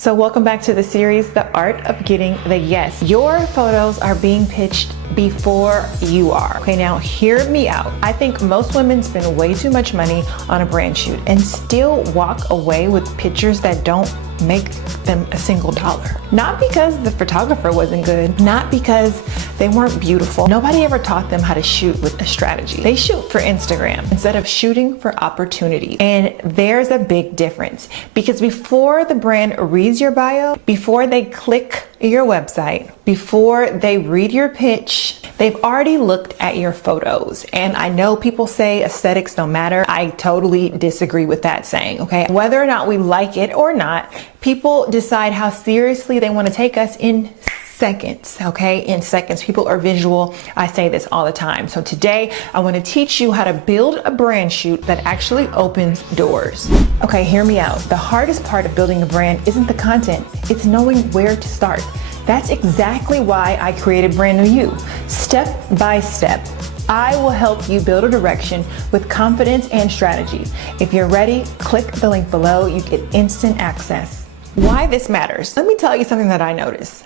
So welcome back to the series, The Art of Getting the Yes. Your photos are being pitched before you are. Okay, now hear me out. I think most women spend way too much money on a brand shoot and still walk away with pictures that don't make them a single dollar. Not because the photographer wasn't good, not because they weren't beautiful. Nobody ever taught them how to shoot with a strategy. They shoot for Instagram instead of shooting for opportunity. And there's a big difference, because before the brand reads your bio, before they click your website, before they read your pitch, they've already looked at your photos. And I know people say aesthetics don't matter. I totally disagree with that saying, okay? Whether or not we like it or not, people decide how seriously they want to take us in seconds, okay? In seconds. People are visual. I say this all the time. So today I want to teach you how to build a brand shoot that actually opens doors. Okay, hear me out. The hardest part of building a brand isn't the content, it's knowing where to start. That's exactly why I created Brand New You. Step by step, I will help you build a direction with confidence and strategy. If you're ready, click the link below. You get instant access. Why this matters? Let me tell you something that I notice.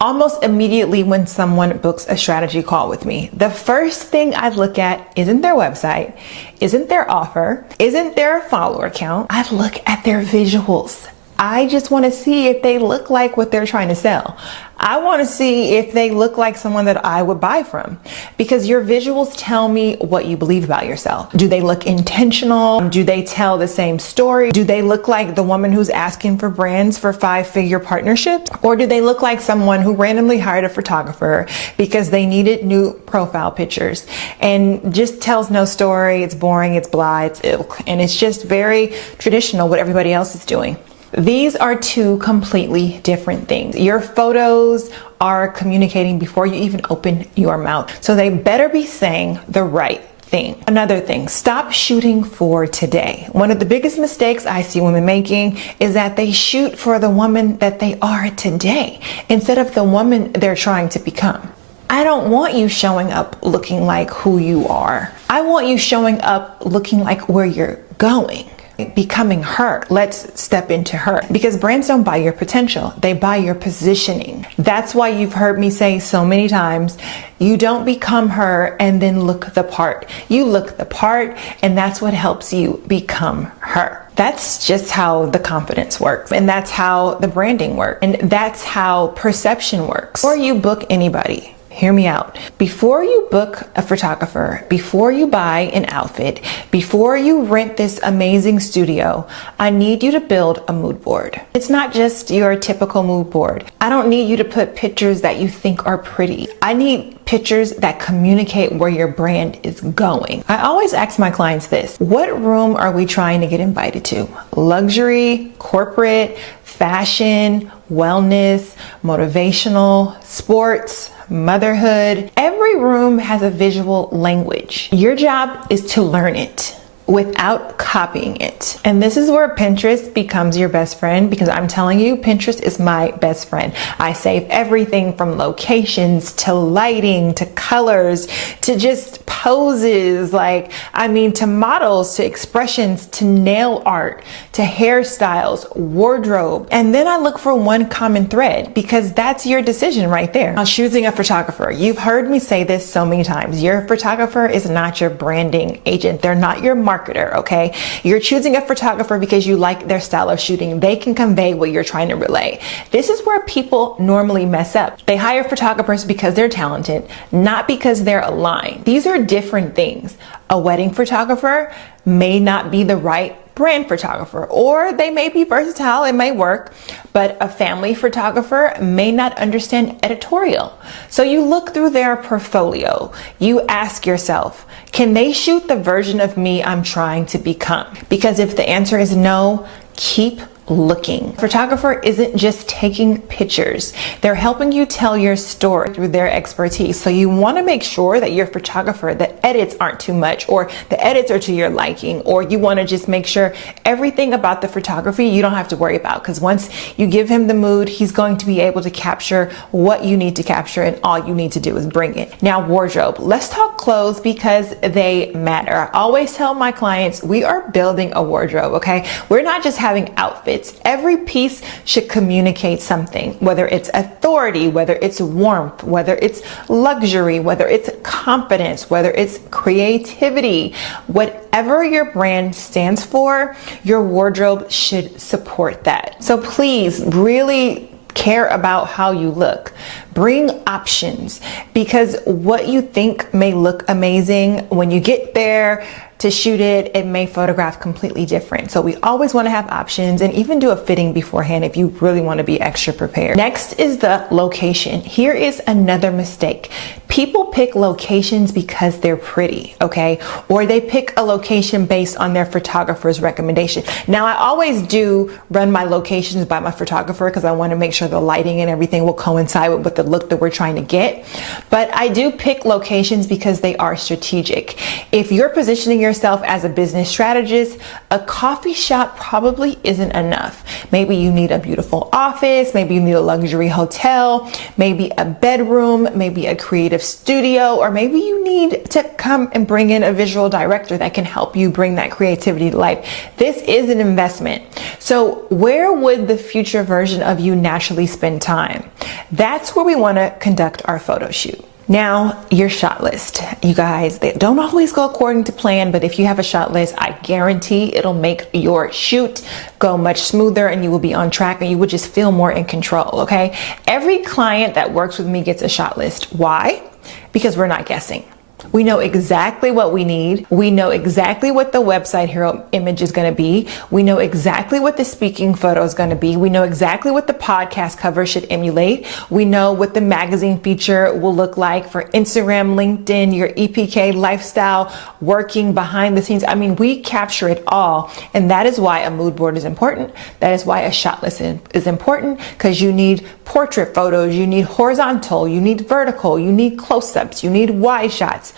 Almost immediately when someone books a strategy call with me, the first thing I look at isn't their website, isn't their offer, isn't their follower count. I look at their visuals. I just want to see if they look like what they're trying to sell. I want to see if they look like someone that I would buy from, because your visuals tell me what you believe about yourself. Do they look intentional? Do they tell the same story? Do they look like the woman who's asking for brands for 5-figure partnerships? Or do they look like someone who randomly hired a photographer because they needed new profile pictures and just tells no story? It's boring, it's blah, it's ilk, and it's just very traditional what everybody else is doing. These are two completely different things. Your photos are communicating before you even open your mouth. So they better be saying the right thing. Another thing, stop shooting for today. One of the biggest mistakes I see women making is that they shoot for the woman that they are today instead of the woman they're trying to become. I don't want you showing up looking like who you are. I want you showing up looking like where you're going. Becoming her. Let's step into her, because brands don't buy your potential, they buy your positioning. That's why you've heard me say so many times, you don't become her and then look the part. You look the part, and that's what helps you become her. That's just how the confidence works, and that's how the branding works, and that's how perception works. Or you book anybody. Hear me out. Before you book a photographer, before you buy an outfit, before you rent this amazing studio, I need you to build a mood board. It's not just your typical mood board. I don't need you to put pictures that you think are pretty. I need pictures that communicate where your brand is going. I always ask my clients this: what room are we trying to get invited to? Luxury, corporate, fashion, wellness, motivational, sports, motherhood. Every room has a visual language. Your job is to learn it without copying it. And this is where Pinterest becomes your best friend, because I'm telling you, Pinterest is my best friend. I save everything from locations to lighting to colors to just poses, to models, to expressions, to nail art, to hairstyles, wardrobe. And then I look for one common thread, because that's your decision right there. Now, choosing a photographer. You've heard me say this so many times. Your photographer is not your branding agent. They're not your marketer, okay? You're choosing a photographer because you like their style of shooting. They can convey what you're trying to relay. This is where people normally mess up. They hire photographers because they're talented, not because they're aligned. These are different things. A wedding photographer may not be the right brand photographer, or they may be versatile, it may work, but a family photographer may not understand editorial. So you look through their portfolio, you ask yourself, can they shoot the version of me I'm trying to become? Because if the answer is no, keep looking. Photographer isn't just taking pictures. They're helping you tell your story through their expertise. So you want to make sure that your photographer, the edits aren't too much, or the edits are to your liking, or you want to just make sure everything about the photography you don't have to worry about, because once you give him the mood, he's going to be able to capture what you need to capture, and all you need to do is bring it. Now, wardrobe. Let's talk clothes, because they matter. I always tell my clients we are building a wardrobe, okay? We're not just having outfits. outfits. Every piece should communicate something, whether it's authority, whether it's warmth, whether it's luxury, whether it's confidence, whether it's creativity. Whatever your brand stands for, your wardrobe should support that. So please really care about how you look. Bring options, because what you think may look amazing, when you get there to shoot it, it may photograph completely different. So we always want to have options, and even do a fitting beforehand if you really want to be extra prepared. Next is the location. Here is another mistake. People pick locations because they're pretty, okay? Or they pick a location based on their photographer's recommendation. Now, I always do run my locations by my photographer because I want to make sure the lighting and everything will coincide with the look that we're trying to get. But I do pick locations because they are strategic. If you're positioning yourself as a business strategist, a coffee shop probably isn't enough. Maybe you need a beautiful office, maybe you need a luxury hotel, maybe a bedroom, maybe a creative studio, or maybe you need to come and bring in a visual director that can help you bring that creativity to life. This is an investment. So where would the future version of you naturally spend time? That's where we want to conduct our photo shoot. Now, your shot list. You guys, they don't always go according to plan, but if you have a shot list, I guarantee it'll make your shoot go much smoother, and you will be on track, and you will just feel more in control, okay? Every client that works with me gets a shot list. Why? Because we're not guessing. We know exactly what we need. We know exactly what the website hero image is going to be. We know exactly what the speaking photo is going to be. We know exactly what the podcast cover should emulate. We know what the magazine feature will look like for Instagram, LinkedIn, your EPK lifestyle, working behind the scenes. I mean, we capture it all. And that is why a mood board is important. That is why a shot list is important, because you need portrait photos, you need horizontal, you need vertical, you need close-ups, you need wide shots.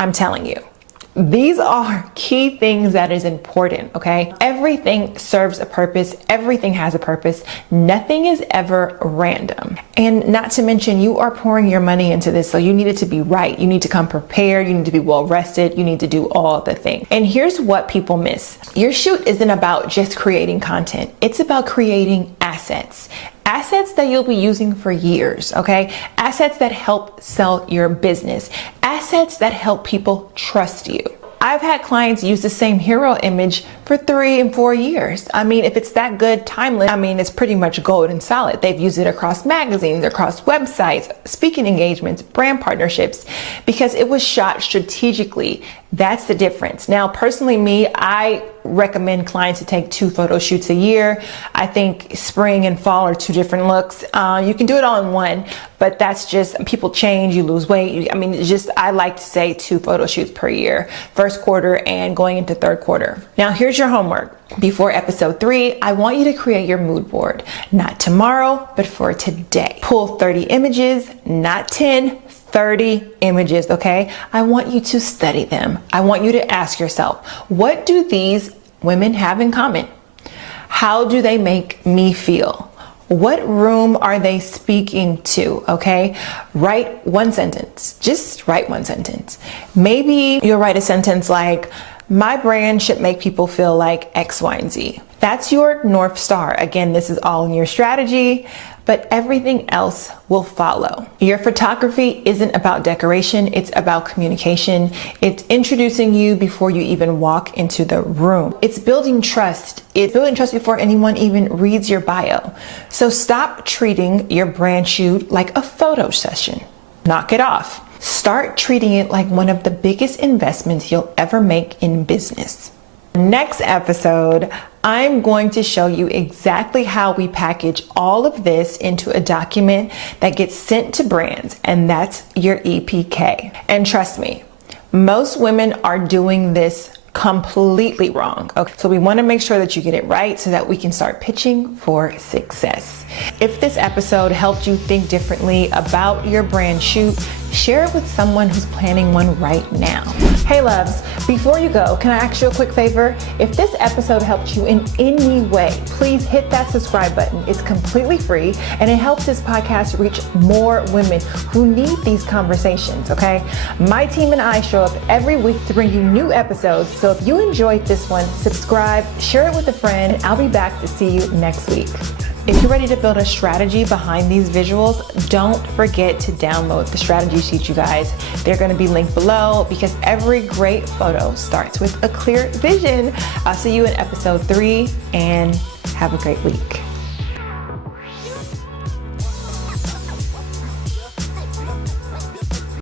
I'm telling you, these are key things that is important, okay? Everything serves a purpose. Everything has a purpose. Nothing is ever random. And not to mention, you are pouring your money into this, so you need it to be right. You need to come prepared. You need to be well rested. You need to do all the things. And here's what people miss. Your shoot isn't about just creating content. It's about creating assets. Assets that you'll be using for years, okay? Assets that help sell your business. Assets that help people trust you. I've had clients use the same hero image for 3 and 4 years. I mean, if it's that good, timeless, I mean, it's pretty much gold and solid. They've used it across magazines, across websites, speaking engagements, brand partnerships, because it was shot strategically. That's the difference. Now, personally, I recommend clients to take 2 photo shoots a year. I think spring and fall are 2 different looks. You can do it all in one, but that's just, people change, you lose weight. I mean, I like to say 2 photo shoots per year, first quarter and going into third quarter. Now, here's your homework. Before episode 3, I want you to create your mood board, not tomorrow, but for today. Pull 30 images, not 10, 30 images, okay? I want you to study them. I want you to ask yourself, what do these women have in common? How do they make me feel? What room are they speaking to, okay? Write one sentence. Just write one sentence. Maybe you'll write a sentence like, my brand should make people feel like X, Y, and Z. That's your North Star. Again, this is all in your strategy, but everything else will follow. Your photography isn't about decoration, it's about communication. It's introducing you before you even walk into the room. It's building trust. It's building trust before anyone even reads your bio. So stop treating your brand shoot like a photo session. Knock it off. Start treating it like one of the biggest investments you'll ever make in business. Next episode, I'm going to show you exactly how we package all of this into a document that gets sent to brands, and that's your EPK. And trust me, most women are doing this completely wrong. Okay, so we want to make sure that you get it right so that we can start pitching for success. If this episode helped you think differently about your brand shoot, share it with someone who's planning one right now. Hey loves, before you go, can I ask you a quick favor? If this episode helped you in any way, please hit that subscribe button. It's completely free and it helps this podcast reach more women who need these conversations, okay? My team and I show up every week to bring you new episodes. So if you enjoyed this one, subscribe, share it with a friend, and I'll be back to see you next week. If you're ready to build a strategy behind these visuals, don't forget to download the strategy sheet, you guys. They're gonna be linked below because every great photo starts with a clear vision. I'll see you in episode 3 and have a great week.